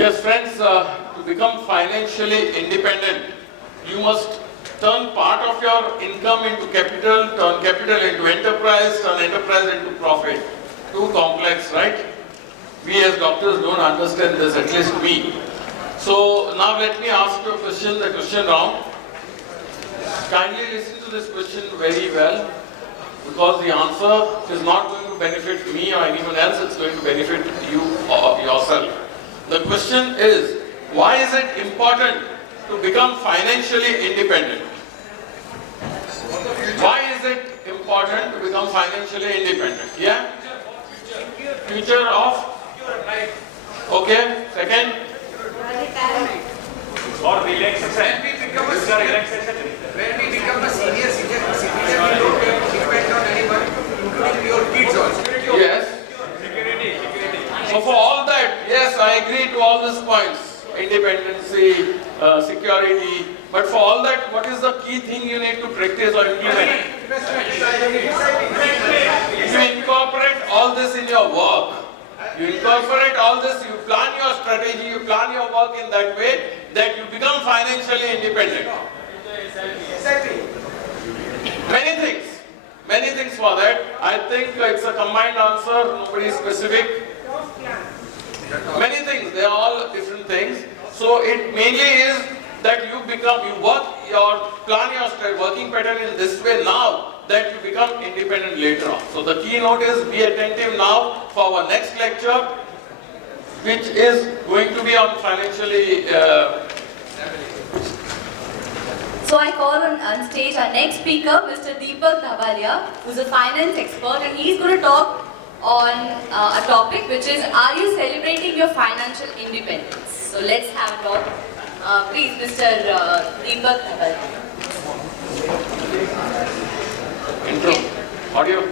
Yes, friends, to become financially independent, you must turn part of your income into capital, turn capital into enterprise, turn enterprise into profit. Too complex, right? We as doctors don't understand this, at least me. So now let me ask you a question, the question round. Kindly listen to this question very well, because the answer is not going to benefit me or anyone else, it's going to benefit you or yourself. The question is, why is it important to become financially independent? Why is it important to become financially independent? Yeah? Future of? Okay. Second? Or relaxation. When we become a senior citizen, we don't depend on anyone, including your kids also. Yes. So for all that, yes, I agree to all these points. Independency, security. But for all that, what is the key thing you need to practice or implement? You incorporate all this in your work. You incorporate all this, you plan your strategy, you plan your work in that way that you become financially independent. Many things for that. I think it's a combined answer, nobody is specific. Many things, they are all different things. So it mainly is that you plan your working pattern in this way now that you become independent later on. So the keynote is be attentive now for our next lecture, which is going to be on financially. So I call on stage our next speaker, Mr. Deepak Dhabalia, who's a finance expert, and he's going to talk on a topic which is, are you celebrating your financial independence? So let's have a talk. Please, Mr. Deepak Dhabalia. Intro. Audio.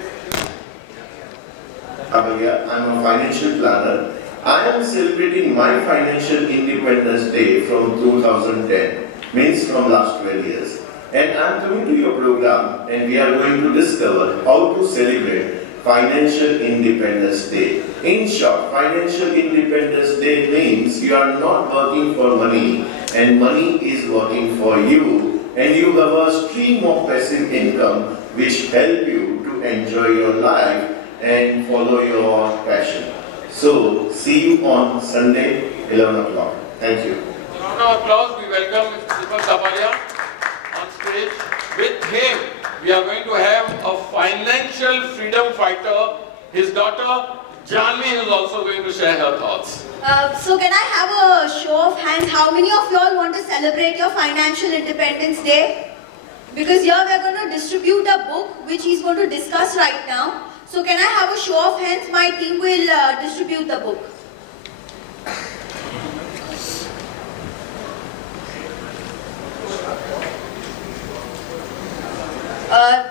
Dhabalia, I'm a financial planner. I am celebrating my financial independence day from 2010, means from last 12 years. And I'm coming to your program and we are going to discover how to celebrate Financial Independence Day. In short, Financial Independence Day means you are not working for money and money is working for you, and you have a stream of passive income which help you to enjoy your life and follow your passion. So, see you on Sunday, 11 o'clock. Thank you. Round of applause, we welcome Deepak Dhabalia on stage. With him, we are going to have a financial freedom fighter, his daughter Janvi is also going to share her thoughts. So can I have a show of hands? How many of you all want to celebrate your Financial Independence Day? Because here we are going to distribute a book which he's going to discuss right now. So can I have a show of hands? My team will distribute the book.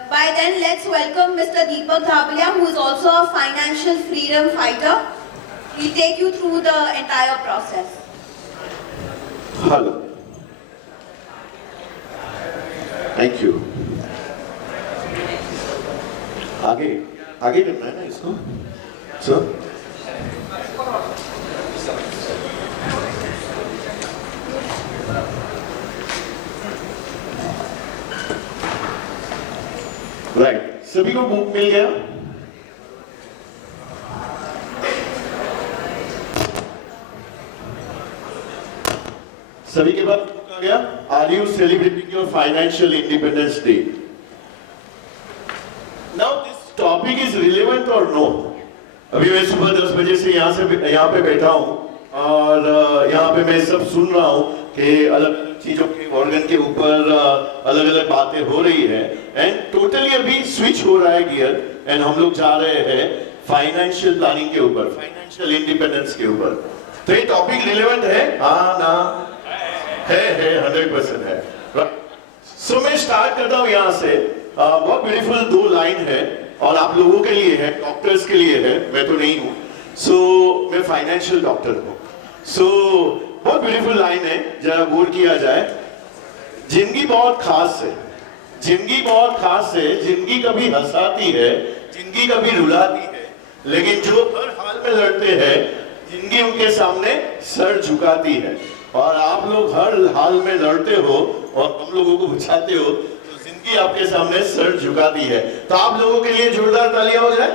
By then, let's welcome Mr. Deepak Dhabalia, who is also a financial freedom fighter. He'll take you through the entire process. Hello. Thank you. आगे करना है ना इसको? Sir? Right. सभी को book मिल गया? सभी के पास बुक आ गया? Are you celebrating your financial independence day? Now this topic is relevant or no? अभी मैं सुबह 10 बजे से यहाँ पे बैठा हूँ और यहाँ पे मैं सब सुन रहा हूँ कि अलग चीजों के ऑर्गन के ऊपर अलग अलग बातें हो रही है एंड टोटली अभी स्विच हो रहा है गियर एंड हम लोग जा रहे हैं फाइनेंशियल प्लानिंग के ऊपर, फाइनेंशियल इंडिपेंडेंस के ऊपर. तो ये टॉपिक रिलेवेंट है? हाँ ना है 100% है. सो मैं स्टार्ट करता हूँ यहाँ से. बहुत ब्यूटीफुल 2 लाइन है और आप लोगों के लिए है, डॉक्टर्स के लिए है, मैं तो नहीं हूँ. सो मैं फाइनेंशियल डॉक्टर हूँ. सो बहुत ब्यूटीफुल लाइन है, जरा गौर किया जाए. जिंदगी बहुत खास है, जिंदगी बहुत खास है. जिंदगी कभी हंसाती है, जिंदगी कभी रुलाती है, लेकिन जो हर हाल में लड़ते हैं जिंदगी उनके सामने सर झुकाती है और आप लोग हर हाल में लड़ते हो और हम लोगों को बचाते हो, तो जिंदगी आपके सामने सर झुकाती है। तो आप लोगों के लिए जोरदार तालियां हो जाए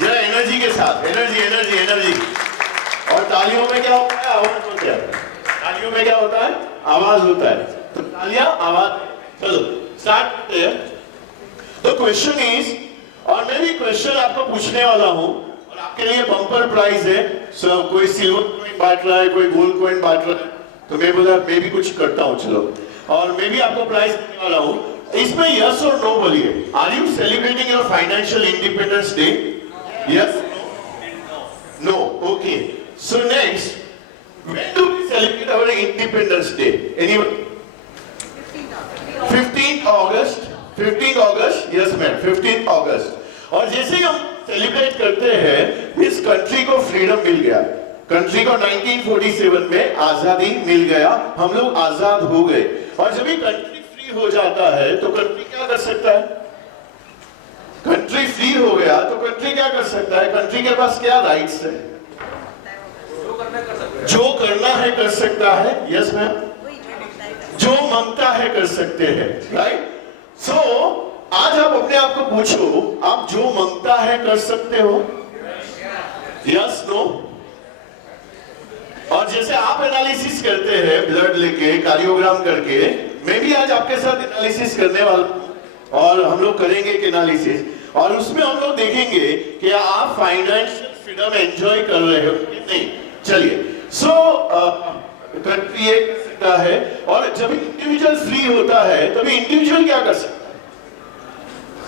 जरा एनर्जी के साथ, एनर्जी एनर्जी एनर्जी। और तालियों में क्या होता है? आवाज होता है। तालियों में क्या होता है? आवाज होता है। तो तालियां, आवाज। चलो स्टार्ट करते हैं। तो क्वेश्चन इज, और मैं भी क्वेश्चन आपको पूछने वाला हूं और आपके लिए बम्पर प्राइज है। सो कोई सिल्वर कॉइन बांट रहा है, कोई गोल्ड कॉइन बांट रहा है, तो मैं बोला मैं भी कुछ करता हूं, चलो। और मैं भी आपको प्राइज देने वाला हूं। इसमें यस और नो बोलिए। Are you celebrating your financial independence day? Yes, no, okay. So next, when do we celebrate our Independence Day? Anyone? 15th August. 15th August, yes ma'am, 15th August। और जैसे हम celebrate करते हैं, इस country को freedom मिल गया। Country को 1947 में आजादी मिल गया, हम लोग आजाद हो गए। और जब ये कंट्री फ्री हो जाता है तो कंट्री क्या कर सकता है? कंट्री फ्री हो गया तो कंट्री क्या कर सकता है? कंट्री के पास क्या राइट्स है? जो करना है कर सकता है, यस मैम। जो मांगता है कर सकते हैं, राइट। सो आज आप अपने आप को पूछो, आप जो मांगता है कर सकते हो? Yes, no. और जैसे आप एनालिसिस करते हैं ब्लड लेके, कार्डियोग्राम करके, मैं भी आज आपके साथ एनालिसिस करने वाला हूं और हम लोग करेंगे एक एनालिसिस और उसमें हम लोग देखेंगे कि आप फाइनेंशियल फ्रीडम एंजॉय कर रहे हो कि नहीं। चलिए, सो कंट्री एक सकता है और जब इंडिविजुअल फ्री होता है तभी इंडिविजुअल क्या कर सकता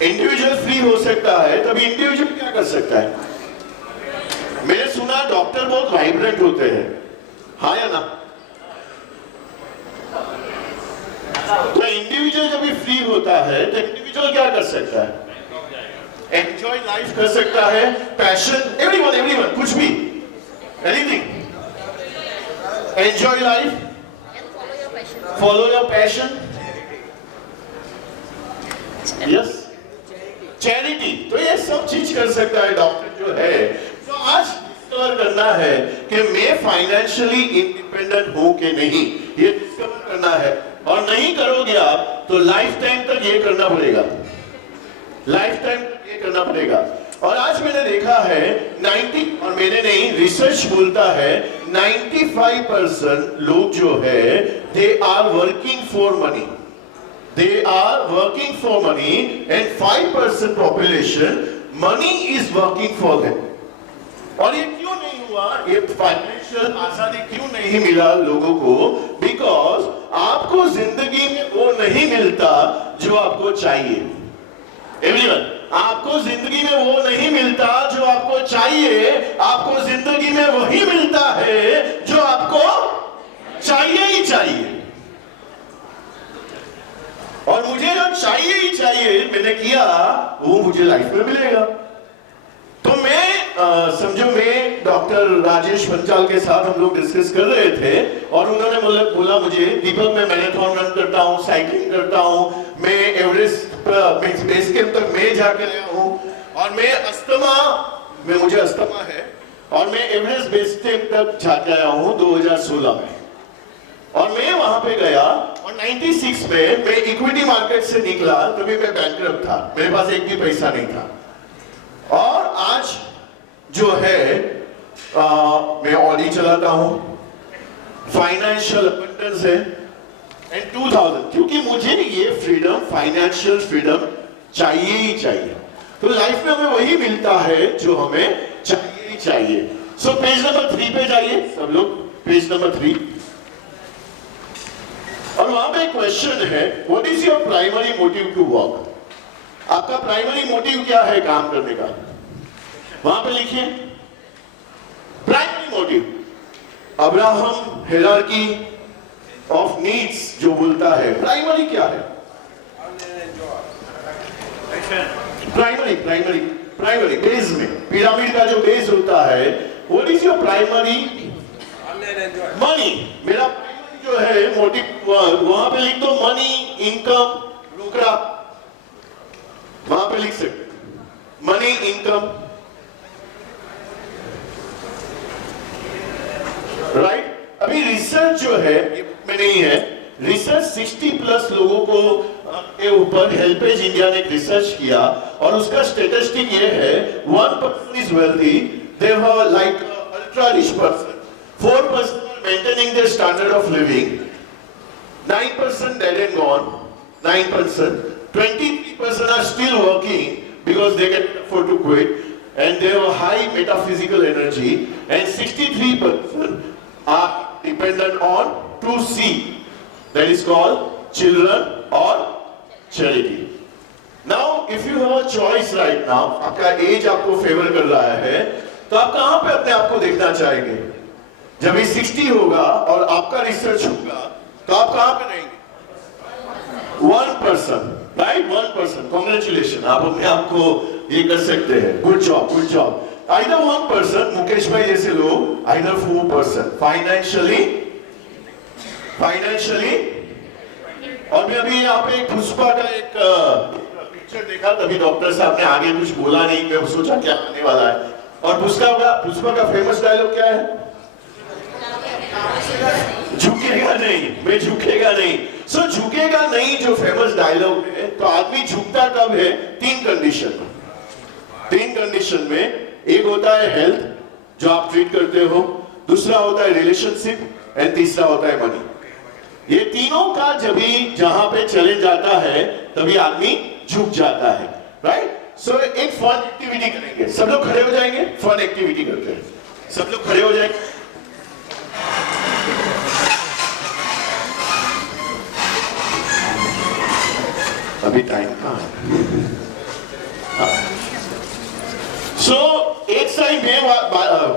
है? इंडिविजुअल फ्री हो सकता है तभी इंडिविजुअल क्या कर सकता है? मैंने सुना डॉक्टर बहुत वाइब्रेंट होते हैं, हाँ या ना? तो इंडिविजुअल जब भी फ्री होता है तो इंडिविजुअल क्या कर सकता है? एंजॉय लाइफ कर सकता है, पैशन, एवरीवन एवरीवन, कुछ भी, anything. Enjoy life, follow your passion, yes, charity, तो ये सब चीज कर सकता है डॉक्टर जो है। तो आज डिस्कवर करना है कि मैं फाइनेंशियली इंडिपेंडेंट हूं कि नहीं, ये डिस्कवर करना है। और नहीं करोगे आप तो लाइफ टाइम तक ये करना पड़ेगा, लाइफ टाइम ये करना पड़ेगा। और आज मैंने देखा है 90, और मैंने नहीं, रिसर्च बोलता है 95% लोग जो है they are working for money, they are working for money, and 5% population money is working for them. और ये क्यों नहीं हुआ? ये फाइनेंशियल आजादी क्यों नहीं मिला लोगों को? बिकॉज आपको जिंदगी में वो नहीं मिलता जो आपको चाहिए। एवरीवन, आपको जिंदगी में वो नहीं मिलता जो आपको चाहिए, आपको जिंदगी में वही मिलता है जो आपको चाहिए ही चाहिए। और मुझे जो चाहिए ही चाहिए मैंने किया वो मुझे लाइफ में मिलेगा। तो मैं समझो मैं डॉक्टर राजेश पंचाल के साथ हम लोग डिस्कस कर रहे थे और उन्होंने बोला मुझे, दीपक मैं मैराथन रन करता हूँ, साइकिलिंग करता हूँ, मैं एवरेस्ट बेस कैंप तक मैं जाकर आया हूँ, और मैं अस्थमा में, मुझे अस्थमा है, और मैं एवरेस्ट बेस कैंप तक जाकर आया हूँ 2016 में। और मैं वहां पे गया और 96 में मैं इक्विटी मार्केट से निकला, तभी मैं बैंकरप्ट था, मेरे पास एक भी पैसा नहीं था। और आज जो है मैं ऑडी चलाता हूं, फाइनेंशियल अबंडेंस है, एंड 2000, क्योंकि मुझे ये फ्रीडम, फाइनेंशियल फ्रीडम चाहिए ही चाहिए। तो लाइफ में हमें वही मिलता है जो हमें चाहिए ही चाहिए। सो पेज नंबर 3 पे जाइए सब लोग, पेज नंबर 3। और वहां पे एक क्वेश्चन है, what is your primary motive to work? आपका प्राइमरी मोटिव क्या है काम करने का? वहां पे लिखिए primary motive. Abraham hierarchy of needs जो बोलता है प्राइमरी क्या है? प्राइमरी प्राइमरी प्राइमरी बेस में, पिरामिड का जो बेस होता है, what is your primary? Money. मेरा प्राइमरी जो है मोटिव, वहां पे लिख दो मनी, इनकम, रोकड़ा, वहां पे लिख सकते मनी, इनकम। है, ये में नहीं है, रिसर्च 60 प्लस लोगों को के ऊपर हेल्पेज इंडिया ने एक रिसर्च किया और उसका स्टेटिस्टिक ये है 1% is wealthy, they have like ultra rich person, 4% are maintaining their standard of living, 9% dead and gone, 9%, 23% are still working because they can afford to quit, and they have a high metaphysical energy, and 63% are dependent on 2C, that is called children or charity. Now, if you have a choice right now, आपका as आपको favour कर रहा है, तो आप कहां पे अपने आप को देखना चाहेंगे? जब ये 60 होगा और आपका रिसर्च होगा, तो आप कहां पे रहेंगे? 1%, राइट? 1%. Congratulations, आप अपने आप को ये कर सकते हैं. Good job, good job. Either 1%, Mukesh भाई जैसे लोग, either 4%. Financially, और मैं अभी यहाँ पे एक पुष्पा का एक पिक्चर देखा, तभी डॉक्टर साहब ने आगे कुछ बोला नहीं, मैं सोचा क्या आने वाला है. और पुष्पा का फेमस डायलॉग क्या है? झुकेगा नहीं, मैं झुकेगा नहीं. सो झुकेगा नहीं जो फेमस डायलॉग है, तो आदमी झुकता कब है? 3 कंडीशन में. 3 कंडीशन में, एक होता है हेल्थ जो आप ट्रीट करते हो, दूसरा होता है रिलेशनशिप, एंड तीसरा होता है मनी. ये तीनों का जब भी जहां पे चले जाता है तभी आदमी झुक जाता है, राइट? सो एक फन एक्टिविटी करेंगे. सब लोग खड़े हो जाएंगे, फन एक्टिविटी करते हैं. सब लोग खड़े हो जाएंगे. अभी टाइम कहां है? सो एक साइड में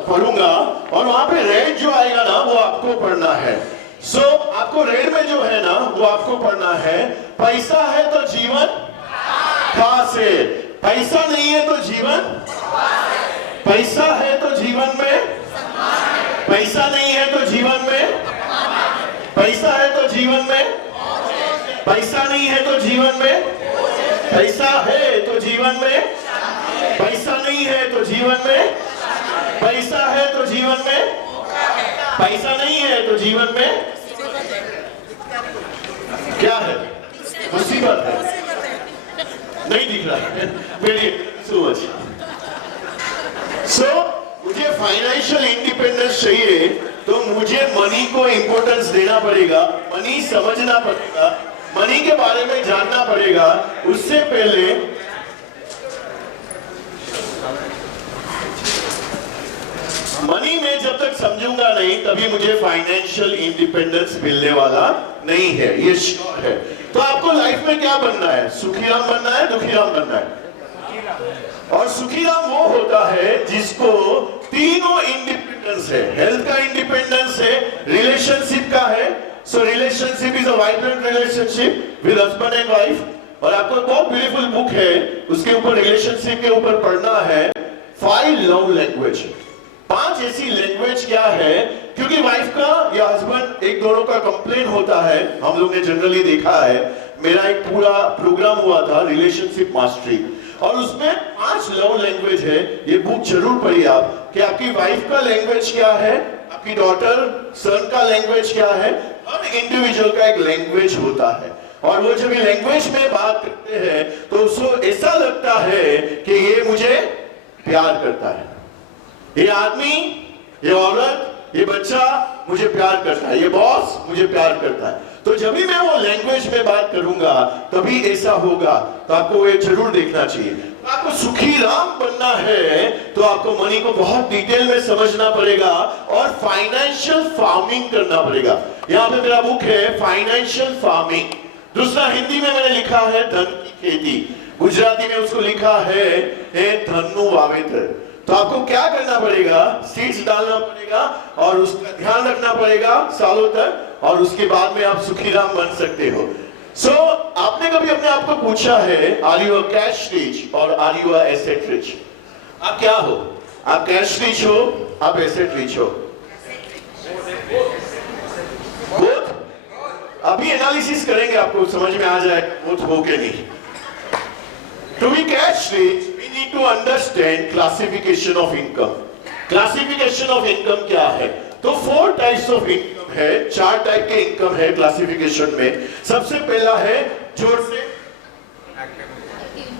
पढ़ूंगा और वहां पे रेड जो आएगा ना वो आपको पढ़ना है. सो आपको रेड में जो है ना वो आपको पढ़ना है. पैसा है तो जीवन खास है, पैसा नहीं है तो जीवन, पैसा है तो जीवन में, पैसा नहीं है तो जीवन में, पैसा है तो जीवन में, पैसा नहीं है तो जीवन में, पैसा है तो जीवन में, पैसा नहीं है तो जीवन में, पैसा है तो जीवन में, पैसा नहीं है तो जीवन में क्या है? मुसीबत है. नहीं दिख रहा है मेरी. So much. सो मुझे फाइनेंशियल इंडिपेंडेंस चाहिए तो मुझे मनी को इंपॉर्टेंस देना पड़ेगा, मनी समझना पड़ेगा, मनी के बारे में जानना पड़ेगा. उससे पहले मनी में जब तक समझूंगा नहीं तभी मुझे फाइनेंशियल इंडिपेंडेंस मिलने वाला नहीं है, ये श्योर है. तो आपको लाइफ में क्या बनना है? सुखीराम बनना है, दुखीराम बनना है? और सुखीराम वो होता है जिसको तीनों इंडिपेंडेंस है. हेल्थ का इंडिपेंडेंस है, रिलेशनशिप का है. So relationship is a vibrant relationship with husband and wife. और आपको एक बहुत ब्यूटीफुल बुक है, उसके ऊपर रिलेशनशिप के ऊपर पढ़ना है 5 लव लैंग्वेज. 5 ऐसी लैंग्वेज क्या है, क्योंकि वाइफ का या हस्बैंड एक दोनों का कंप्लेन होता है. हम लोग ने जनरली देखा है, मेरा एक पूरा प्रोग्राम हुआ था रिलेशनशिप मास्टरी, और उसमें 5 लव लैंग्वेज है. ये बुक जरूर पढ़िए आप, कि आपकी वाइफ का लैंग्वेज क्या है, आपकी डॉटर सन का लैंग्वेज क्या है. हर इंडिविजुअल का एक लैंग्वेज होता है, और वो जब लैंग्वेज में बात करते हैं तो उसको ऐसा लगता है कि ये मुझे प्यार करता है, ये आदमी, ये औरत, ये बच्चा मुझे प्यार करता है, ये बॉस मुझे प्यार करता है. तो जब भी मैं वो लैंग्वेज में बात करूंगा तभी ऐसा होगा. तो आपको ये जरूर देखना चाहिए. आपको सुखी राम बनना है तो आपको मनी को बहुत डिटेल में समझना पड़ेगा और फाइनेंशियल फार्मिंग करना पड़ेगा. यहाँ पे मेरा बुक है फाइनेंशियल फार्मिंग. दूसरा हिंदी में मैंने लिखा है धन की खेती, गुजराती में उसको लिखा है धन्नु वावेतर. तो आपको क्या करना पड़ेगा? सीड्स डालना पड़ेगा और उसका ध्यान रखना पड़ेगा सालों तक, और उसके बाद में आप सुखीराम बन सकते हो. सो आपने कभी अपने आप को पूछा है, are you a cash rich और are you a asset rich? आप क्या हो? आप कैश रिच हो, आप एसेट रिच हो? बोथ? अभी एनालिसिस करेंगे, आपको समझ में आ जाए बोथ हो के नहीं. To be cash rich, we need to understand classification of income. Classification of income क्या है? तो 4 types of income है, 4 टाइप के इनकम है क्लासिफिकेशन में। सबसे पहला है जोर से,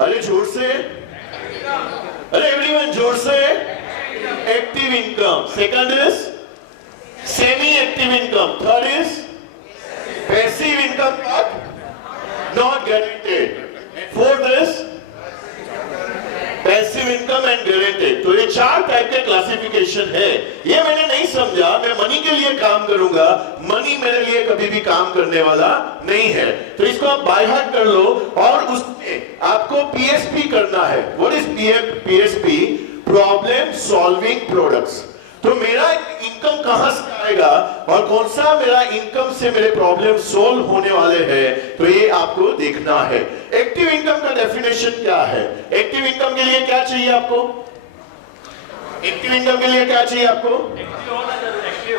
अरे जोर से, अरे एवरीवन जोर से, active income. Second is semi active income. Third is passive income not guaranteed. Fourth is passive income and guaranteed. तो ये 4 टाइप के क्लासिफिकेशन है। ये मैंने नहीं समझा मैं मनी के लिए काम करूंगा, मनी मेरे लिए कभी भी काम करने वाला नहीं है। तो इसको आप बाय हार्ट कर लो और उसमें आपको पीएसपी करना है। What is PSP? Problem solving products. तो मेरा इनकम कहां से आएगा और कौन सा मेरा इनकम से मेरे प्रॉब्लम सोल्व होने वाले हैं, तो ये आपको देखना है। एक्टिव इनकम का डेफिनेशन क्या है? एक्टिव इनकम के लिए क्या चाहिए आपको? एक्टिव इनकम के लिए क्या चाहिए आपको?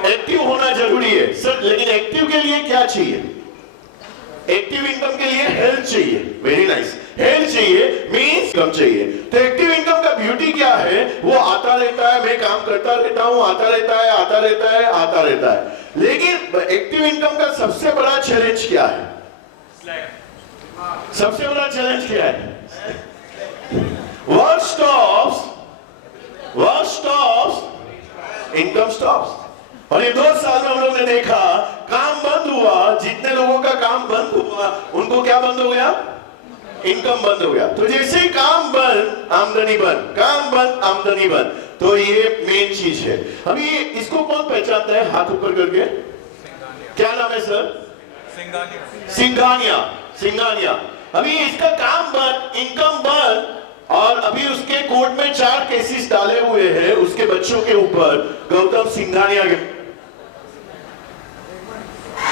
एक्टिव होना जरूरी है सर, लेकिन एक्टिव के लिए क्या चाहिए? एक्टिव इनकम के लिए हेल्थ चाहिए। वेरी नाइस, हेल्थ चाहिए मींस इनकम चाहिए। तो एक्टिव इनकम का ब्यूटी क्या है? वो आता रहता है, मैं काम करता रहता हूं, आता रहता है, आता रहता है, आता रहता है। लेकिन एक्टिव इनकम का सबसे बड़ा चैलेंज क्या है? सबसे बड़ा चैलेंज क्या है? Work stops, income stops. और ये 2 साल में हम लोग ने देखा काम बंद हुआ, जितने लोगों का काम बंद हुआ उनको क्या बंद हो गया? इनकम बंद हो गया। तो जैसे ही काम बंद आमदनी बंद, काम बंद आमदनी बंद। तो ये मेन चीज है। अभी इसको कौन पहचानता है? हाथ ऊपर करके। क्या नाम है सर? सिंघानिया। सिंघानिया। अभी इसका काम बंद, इनकम बंद, और अभी उसके कोर्ट में 4 केसेस डाले हुए हैं उसके बच्चों के ऊपर, गौतम सिंघानिया के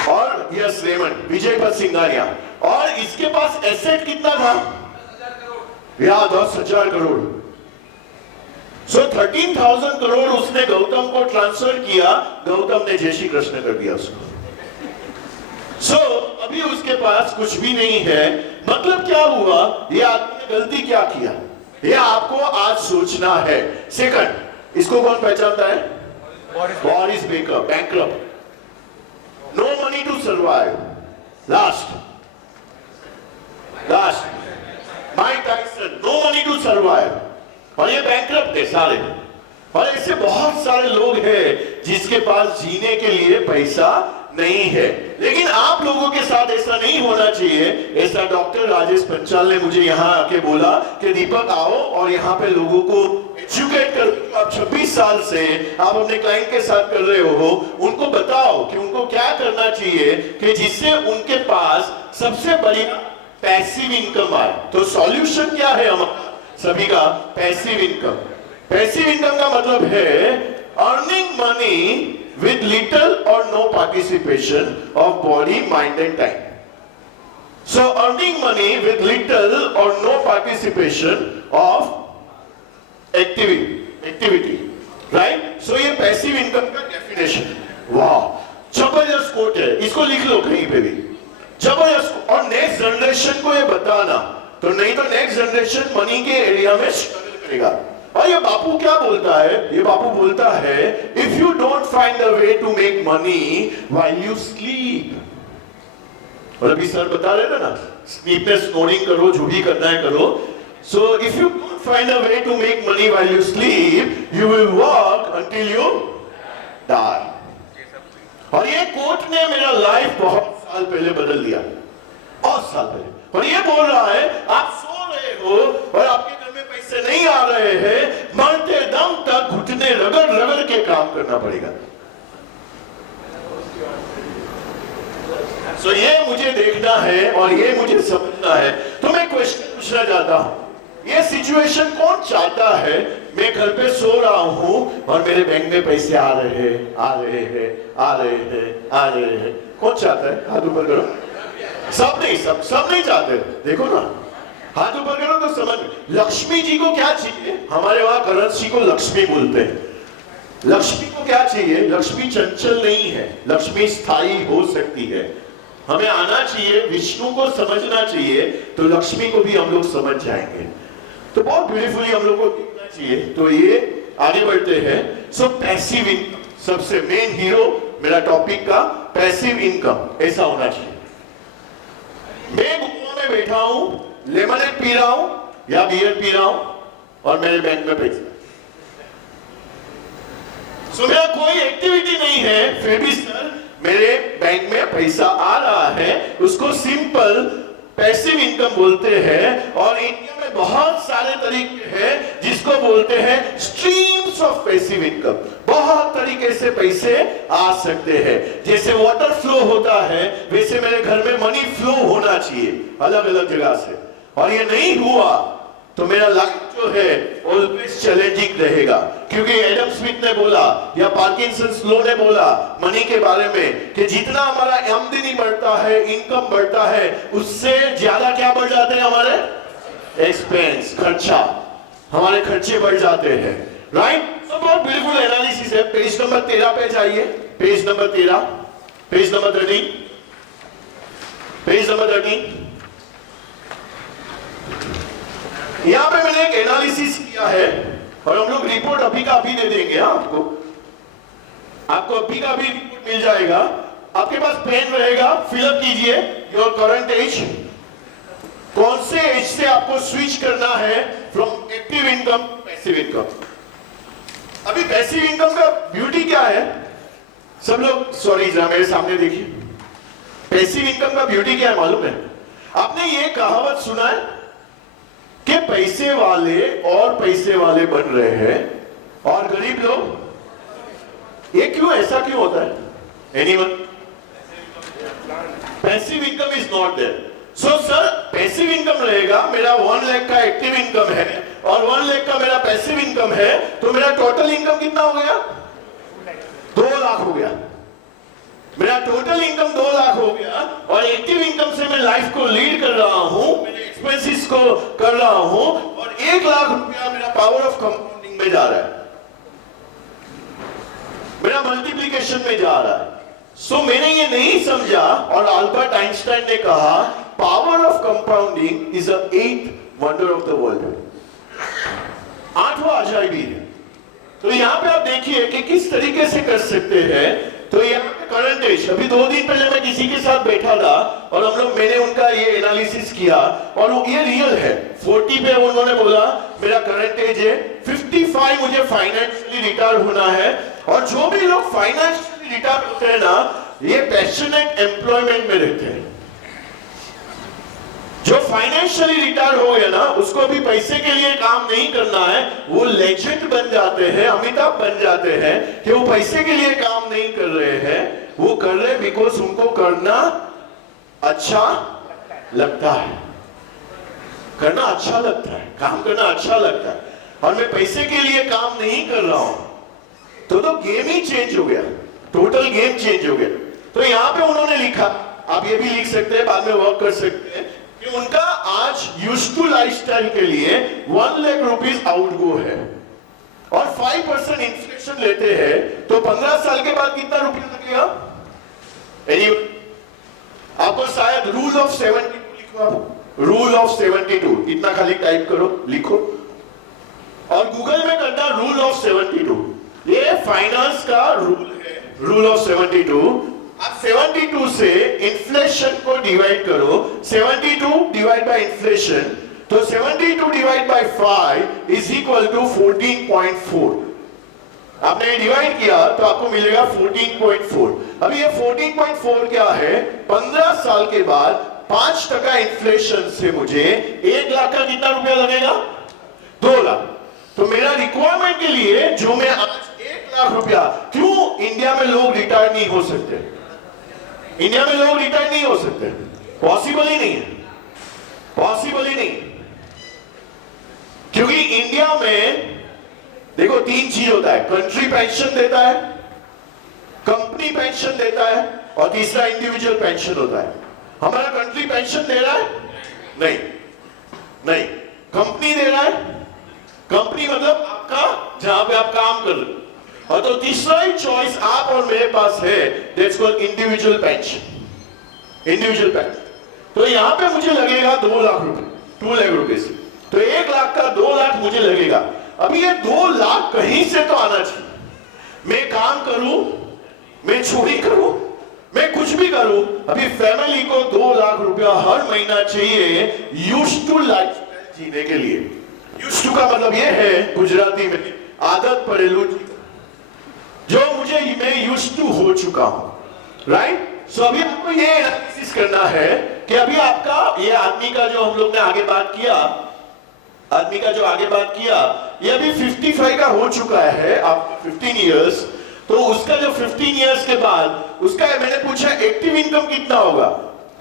और यस रेमंड, विजय पद सिंघानिया। और इसके पास एसेट कितना था? 10,000 करोड़। सो 13,000 करोड़ उसने गौतम को ट्रांसफर किया, गौतम ने जय श्री कृष्ण कर दिया उसको। सो अभी उसके पास कुछ भी नहीं है। मतलब क्या हुआ? ये आदमी ने गलती क्या किया? ये आपको आज सोचना है। सेकंड, इसको कौन पहचानता है? Boris Becker, bankrupt, no money to survive. Last, Mike Tyson, no money to survive. और ये बैंकरप्ट है सारे। और ऐसे बहुत सारे लोग हैं जिसके पास जीने के लिए पैसा नहीं है। लेकिन आप लोगों के साथ ऐसा नहीं होना चाहिए। ऐसा डॉक्टर राजेश पंचाल ने मुझे यहाँ आके बोला कि दीपक आओ और यहाँ पे लोगों को एजुकेट कर। आप 26 साल से आप अपने क्लाइंट के साथ कर रहे हो, उनको बताओ कि उनको क्या करना चाहिए कि जिससे उनके पास सबसे बड़ी पैसिव इनकम आए। तो सॉल्यूशन क्या है हमारा सभी का? Passive income. पैसिव इनकम का मतलब है earning money with little or no participation of body, mind and time. So earning money with little or no participation of activity, right? So ये passive income का definition है। वाह, जबरदस्त coat है, इसको लिख लो कहीं पे भी, जबरदस्त। और नेक्स्ट जनरेशन को ये बताना, तो नहीं तो नेक्स्ट जनरेशन मनी के एरिया में स्ट्रगल करेगा। और ये बापू क्या बोलता है? ये बापू बोलता है if you don't find a way to make money while you sleep. और अभी सर बता रहे थे ना, स्लीप में स्नोरिंग करो, जो भी करना है करो। So if you don't find a way to make money while you sleep, you will work until you die. और ये कोट ने मेरा लाइफ बहुत साल पहले बदल दिया, बहुत साल पहले। और ये बोल रहा है आप सो रहे हो और आपके घर में पैसे नहीं आ रहे हैं, मरते दम तक घुटने रगड़ रगड़ के काम करना पड़ेगा। सो ये मुझे देखना है और ये मुझे समझना है। तो मैं क्वेश्चन पूछना चाहता हूं, ये सिचुएशन कौन चाहता है? मैं घर पे सो रहा हूं और मेरे बैंक में पैसे आ रहे हैं, आ रहे हैं, आ रहे हैं, आ रहे हैं। कौन चाहता है? हाथ ऊपर करो। सब नहीं चाहते। देखो ना, हाथ ऊपर करो तो समझ। लक्ष्मी जी को क्या चाहिए? हमारे वहां करेंसी को लक्ष्मी बोलते हैं। लक्ष्मी को क्या चाहिए? लक्ष्मी चंचल नहीं है, लक्ष्मी स्थायी हो सकती है। हमें आना चाहिए, विष्णु को समझना चाहिए, तो लक्ष्मी को भी हम लोग समझ जाएंगे। तो बहुत ब्यूटीफुली हम लोग को देखना चाहिए। तो ये आगे बढ़ते हैं। सो पैसिव इनकम, सबसे मेन हीरो मेरा टॉपिक का पैसिव इनकम ऐसा होना चाहिए। मैं गोवा में बैठा हूं, लेमनेड पी रहा हूं या बियर पी रहा हूं और मेरे बैंक में पैसा, सो मेरा कोई एक्टिविटी नहीं है, फिर भी सर मेरे बैंक में पैसा आ रहा है, उसको सिंपल पैसिव इनकम बोलते हैं। और इंडिया में बहुत सारे तरीके हैं जिसको बोलते हैं स्ट्रीम्स ऑफ पैसिव इनकम। बहुत तरीके से पैसे आ सकते हैं, जैसे वाटर फ्लो होता है वैसे मेरे घर में मनी फ्लो होना चाहिए अलग अलग जगह से, और ये नहीं हुआ तो मेरा लाइफ जो है ऑलवेज चैलेंजिंग रहेगा। क्योंकि एडम स्मिथ ने बोला या पार्किंसंस लॉ ने बोला मनी के बारे में कि जितना हमारा आमदनी बढ़ता है, इनकम बढ़ता है, उससे ज्यादा क्या बढ़ जाते हैं हमारे एक्सपेंस, खर्चा, हमारे खर्चे बढ़ जाते हैं, राइट। तो बहुत ब्यूटीफुल एनालिसिस है। पेज नंबर 13 पे जाइए, page number 13, page number 13, page number 13। यहां पे मैंने एक एनालिसिस किया है और हम लोग रिपोर्ट अभी का अभी दे देंगे। आपको अभी का अभी रिपोर्ट मिल जाएगा। आपके पास पेन रहेगा, फिलअप कीजिए योर करंट एज, कौन से एज से आपको स्विच करना है from active income to passive income. अभी पैसिव इनकम का ब्यूटी क्या है, सब लोग सॉरी जरा मेरे सामने देखिए, पैसिव इनकम का ब्यूटी क्या है मालूम है? आपने ये कहावत सुना है कि पैसे वाले और पैसे वाले बन रहे हैं और गरीब लोग, ये क्यों, ऐसा क्यों होता है? Anyone? Passive income is not there. So sir passive income रहेगा, मेरा 1 लाख का एक्टिव इनकम है और 1 लाख का मेरा पैसिव इनकम है, तो मेरा टोटल इनकम कितना हो गया? 2 लाख हो गया। मेरा टोटल इनकम 2 लाख हो गया और एक्टिव इनकम से मैं लाइफ को लीड कर रहा हूं, मेरे एक्सपेंसेस को कर रहा हूं और 1 लाख रुपया मेरा पावर ऑफ कंपाउंडिंग में जा रहा है, मेरा मल्टीप्लिकेशन में जा रहा है। सो मैंने ये नहीं समझा और अल्बर्ट आइंस्टाइन ने कहा power of compounding is the 8th wonder of the world, 8वां अजायबी है। तो यहां पे आप देखिए कि किस तरीके से कर सकते हैं। तो यहाँ पे करंट एज, अभी 2 दिन पहले मैं किसी के साथ बैठा था और हम लोग, मैंने उनका ये एनालिसिस किया और ये रियल है। 40 पे उन्होंने बोला मेरा करंट एज है, 55 मुझे फाइनेंशियली रिटायर होना है। और जो भी लोग फाइनेंशियली रिटायर होते हैं ना, ये पैशनेट एम्प्लॉयमेंट में रहते हैं। जो फाइनेंशियली रिटायर हो गया ना, उसको भी पैसे के लिए काम नहीं करना है, वो लेजेंड बन जाते हैं, अमिताभ बन जाते हैं कि वो पैसे के लिए काम नहीं कर रहे हैं, वो कर रहे बिकॉज उनको करना अच्छा लगता है, करना अच्छा लगता है, काम करना अच्छा लगता है और मैं पैसे के लिए काम नहीं कर रहा हूं, तो गेम ही चेंज हो गया, टोटल गेम चेंज हो गया। तो यहां पे उन्होंने लिखा, आप ये भी लिख सकते हैं, बाद में वर्क कर सकते हैं कि उनका आज यूज्ड लाइफस्टाइल के लिए 1 लाख रुपीस आउटगो है और 5% इन्फ्लेशन लेते हैं, तो 15 साल के बाद कितना रुपया लगेगा? आपको शायद रूल ऑफ 72 लिखो, आप रूल ऑफ 72 इतना खाली टाइप करो, लिखो और गूगल में करना रूल ऑफ 72। ये फाइनेंस का रूल है, रूल ऑफ 72। आप 72 से इन्फ्लेशन को डिवाइड करो, 72 डिवाइड बाय इन्फ्लेशन, तो 72 divide by 5 is equal to 14.4। आपने डिवाइड किया तो आपको मिलेगा 14.4। अभी ये 14.4 क्या है? 15 साल के बाद 5% इन्फ्लेशन से मुझे 1 लाख का कितना रुपया लगेगा? 2 लाख। तो मेरा रिक्वायरमेंट के लिए जो मैं आज 1 लाख रुपया, क्यों इंडिया में लोग रिटायर नहीं हो सकते? इंडिया में लोग रिटायर नहीं हो सकते, पॉसिबल ही नहीं है, पॉसिबल ही नहीं। क्योंकि इंडिया में देखो 3 चीज होता है, कंट्री पेंशन देता है, कंपनी पेंशन देता है और तीसरा इंडिविजुअल पेंशन होता है। हमारा कंट्री पेंशन दे रहा है? नहीं, नहीं। कंपनी दे रहा है, कंपनी मतलब आपका जहां पे आप काम कर रहे, और तो तीसरा ही चॉइस आप और मेरे पास है, that's called individual pension, individual pension. तो यहां पे मुझे लगेगा 2 लाख रुपए, 2 लाख रुपीज, तो 1 लाख का 2 लाख मुझे लगेगा। अभी ये 2 लाख कहीं से तो आना चाहिए। मैं काम करूं मैं चोरी करूं, मैं कुछ भी करूं, अभी फैमिली को 2 लाख रुपया हर महीना चाहिए यूज्ड टू लाइफ जीने के लिए। यूज्ड टू का मतलब ये है गुजराती में आदत पड़ेलू, जो मैं यूज्ड टू हो चुका हूं, राइट। सो अभी आपको ये एनालिसिस करना है कि अभी आपका ये आदमी का जो हम लोग ने आगे बात किया, आदमी का जो आगे बात किया, ये अभी 55 का हो चुका है, आप 15 इयर्स, तो उसका जो 15 इयर्स के बाद उसका मैंने पूछा एक्टिव इनकम कितना होगा,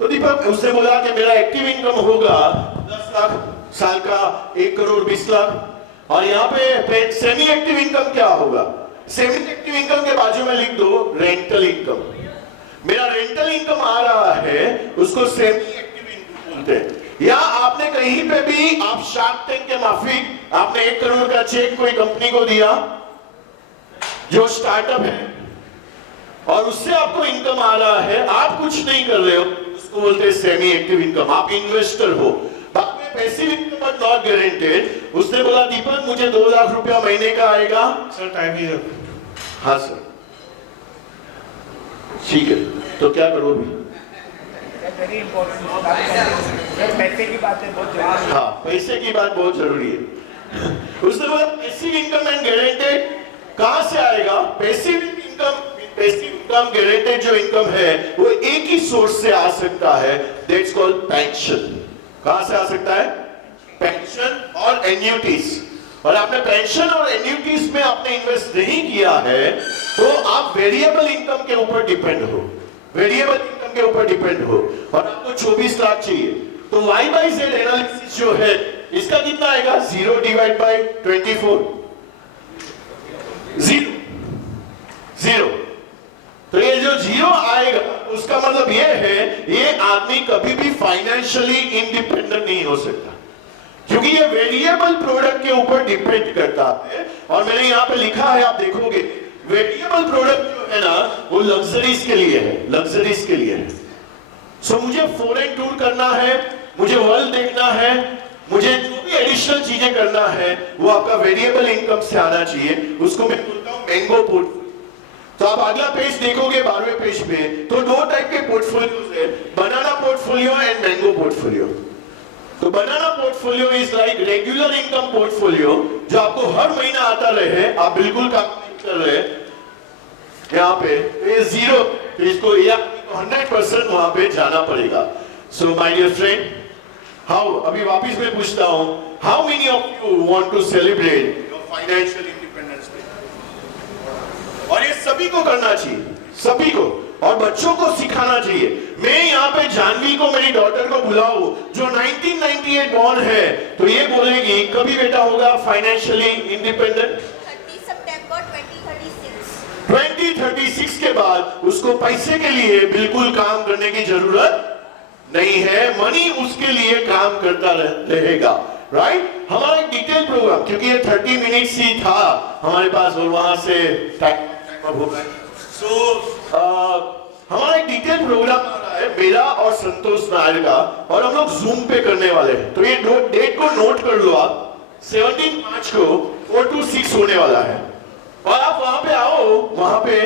तो दीपक उसने बोला कि मेरा एक्टिव इनकम होगा 10 लाख साल का, 1 करोड़ 20 लाख। और यहाँ पे सेमी एक्टिव इनकम क्या होगा? सेमी एक्टिव इनकम के बाजू में लिख दो रेंटल इनकम। मेरा रेंटल इनकम आ रहा है, उसको सेमी एक्टिव इनकम बोलते हैं। या आपने कहीं पे भी आप शार्क टैंक के माफिक आपने 1 करोड़ का चेक कोई कंपनी को दिया जो स्टार्टअप है और उससे आपको इनकम आ रहा है, आप कुछ नहीं कर रहे हो, उसको बोलते हैं सेमी एक्टिव इनकम। आप इन्वेस्टर हो, बाद में passive income but not guaranteed. उसने बोला दीपक मुझे 2 लाख रुपया महीने का आएगा। Sir time is up. हाँ सर, ठीक है, तो क्या करो अभी? वेरी इंपॉर्टेंट पैसे की बात है, बहुत जरूरी है। हाँ, पैसे की बात बहुत जरूरी है। उसने बोला पैसिव इनकम एंड गारंटेड कहां से आएगा? पैसिव इनकम गारंटेड जो इनकम है वो एक ही सोर्स से आ सकता है, दैट्स कॉल्ड पेंशन। कहां से आ सकता है? पेंशन और एन्युटीज। और आपने पेंशन और एन्युटीज में आपने इन्वेस्ट नहीं किया है तो आप वेरिएबल इनकम के ऊपर डिपेंड हो, वेरिएबल इनकम के ऊपर डिपेंड हो, और आपको 24 लाख चाहिए। तो Y/Z एनालिसिस जो है इसका कितना आएगा? 0 डिवाइड बाय 24, 0। तो ये जो 0 आएगा उसका मतलब ये है ये आदमी कभी भी फाइनेंशियली इंडिपेंडेंट नहीं हो सकता, क्योंकि ये वेरिएबल प्रोडक्ट के ऊपर डिपेंड करता है। और मैंने यहाँ पे लिखा है, आप देखोगे वेरिएबल प्रोडक्ट जो है ना वो लग्जरीज के लिए है, लग्जरीज के लिए है। सो मुझे फॉरेन टूर करना है, मुझे वर्ल्ड देखना है, मुझे जो भी एडिशनल चीजें करना है वो आपका वेरिएबल इनकम से आना चाहिए। उसको मैं बोलता हूँ मैंगो पोर्टफोलियो। तो आप अगला पेज देखोगे 12वें पेज पे, तो 2 टाइप के पोर्टफोलियोज है, banana portfolio and mango portfolio. तो banana portfolio is like regular income portfolio, जो आपको हर महीना आता रहे, आप बिल्कुल काम नहीं कर रहे। यहाँ पे ये 0, तो इसको 100% वहां पे जाना पड़ेगा। So my dear friend, how, अभी वापिस मैं पूछता हूं, how many of you want to celebrate your financial independence day? और ये सभी को करना चाहिए, सभी को, और बच्चों को सिखाना चाहिए। मैं यहाँ पे जानवी को, मेरी डॉटर को बुलाऊं जो 1998 बॉर्न है, तो ये बोलेगी कभी बेटा होगा फाइनेंशियली इंडिपेंडेंट? 30 सितंबर 2036। 2036 के बाद उसको पैसे के लिए बिल्कुल काम करने की जरूरत नहीं है, मनी उसके लिए काम करता रहेगा, राइट। हमारा एक डिटेल प्रोग्राम, क्योंकि ये 30 मिनट्स ही था हमारे पास और वहां से टाइम हो गया, सो हमारा एक डिटेल प्रोग्राम आ रहा है मेरा और संतोष नायर का, और हम लोग जूम पे करने वाले हैं। तो ये डेट को नोट कर लो आप, 17 मार्च को 4 to 6 होने वाला है, और आप वहां पे आओ, वहां पे,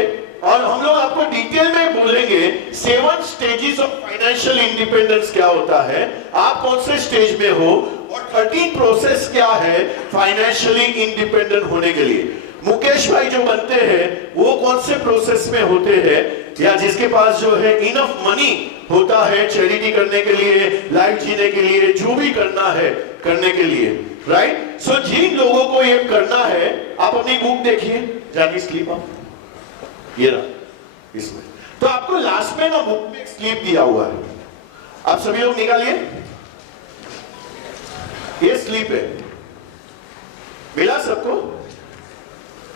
और हम लोग आपको डिटेल में बोलेंगे 7 स्टेजेस ऑफ फाइनेंशियल इंडिपेंडेंस क्या होता है, आप कौन से स्टेज में हो, और 13 प्रोसेस क्या है फाइनेंशियली इंडिपेंडेंट होने के लिए। मुकेश भाई जो बनते हैं वो कौन से प्रोसेस में होते हैं, या जिसके पास जो है इनफ मनी होता है चैरिटी करने के लिए, लाइफ जीने के लिए, जो भी करना है करने के लिए, राइट। सो जिन लोगों को ये करना है, आप अपनी बुक देखिए, जानी स्लिप आप ये रहा इसमें, तो आपको लास्ट में ना बुक में एक स्लिप दिया हुआ है, आप सभी लोग निकालिए, ये स्लिप है, मिला सबको?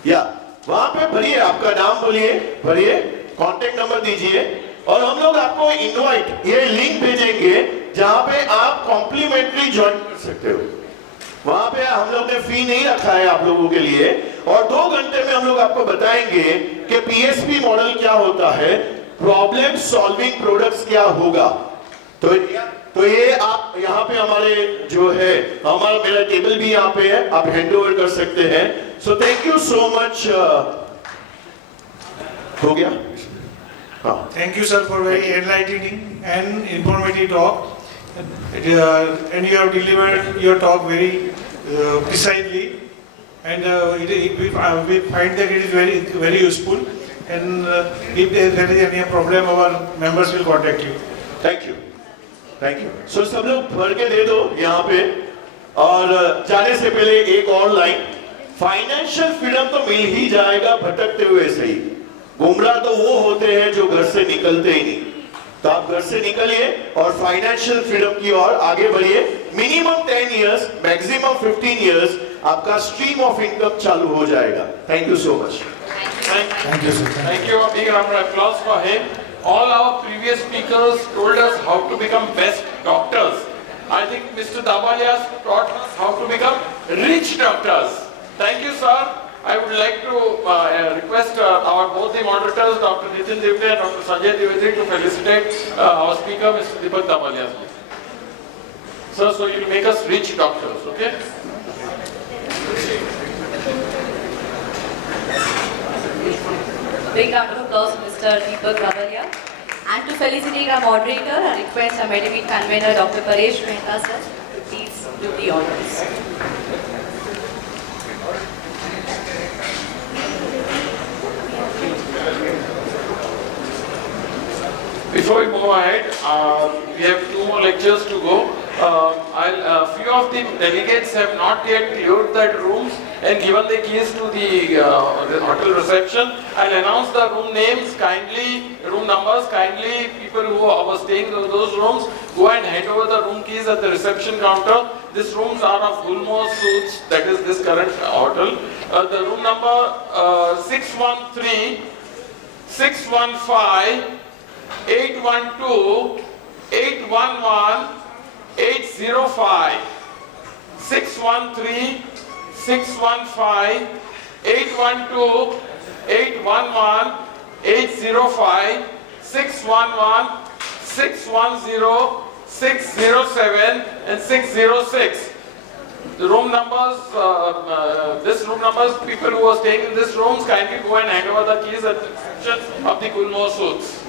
या वहां पे भरिए, आपका नाम बोलिए, भरिए, कांटेक्ट नंबर दीजिए, और हम लोग आपको इनवाइट, ये लिंक भेजेंगे जहां पे आप कॉम्प्लीमेंट्री ज्वाइन कर सकते हो। वहां पे हम लोग ने फी नहीं रखा है आप लोगों के लिए, और 2 घंटे में हम लोग आपको बताएंगे कि पीएसपी मॉडल क्या होता है, प्रॉब्लम सॉल्विंग प्रोडक्ट्स क्या होगा। तो ये आप यहाँ पे हमारे जो है, हमारा मेरा टेबल भी यहाँ पे है, आप हैंड ओवर कर सकते हैं। So thank you so much. हो गया। हाँ. Thank you, sir, for very enlightening and informative talk. And you have delivered your talk very precisely, and we find that it is very useful. And if there is any problem, our members will contact you. Thank you, thank you. So सब लोग भर के दे दो यहाँ पे. और जाने से पहले एक और लाइन. फाइनेंशियल फ्रीडम तो मिल ही जाएगा भटकते हुए सही. गुमराह तो वो होते हैं जो घर से निकलते ही नहीं. तो आप घर से निकलिए और फाइनेंशियल फ्रीडम की ओर आगे बढ़िए. मिनिमम 10 इयर्स, मैक्सिमम 15 इयर्स आपका स्ट्रीम ऑफ इनकम चालू हो जाएगा. Thank you so much. Thank you, sir. Thank you. A big round of applause for him. All our previous speakers told us how to become best doctors. I think Mr. Dabalia taught us how to become rich doctors. Thank you, sir. I would like to request both the moderators, Dr. Nitin Divde and Dr. Sanjay Dwivedi, to felicitate our speaker, Mr. Deepak Dabalia. Sir, so you will make us rich doctors, okay? Big round of applause for Mr. Deepak Dabalia. And to felicitate our moderator, I request our Medimeet convener, Dr. Paresh Mehta sir, to please do the honors. Before we move ahead, we have 2 more lectures to go. Few of the delegates have not yet cleared the rooms and given the keys to the hotel reception. I'll announce the room names kindly, room numbers kindly. People who are staying in those rooms, go and hand over the room keys at the reception counter. These rooms are of Gulmo Suits, that is this current hotel. The room number 613, 615, 812, 811, 805, 613, 615, 812, 811, 805, 611, 610, 607 and 606. The room numbers, people who are staying in these rooms, kindly go and hand over the keys at the reception of the Gulmo Suits.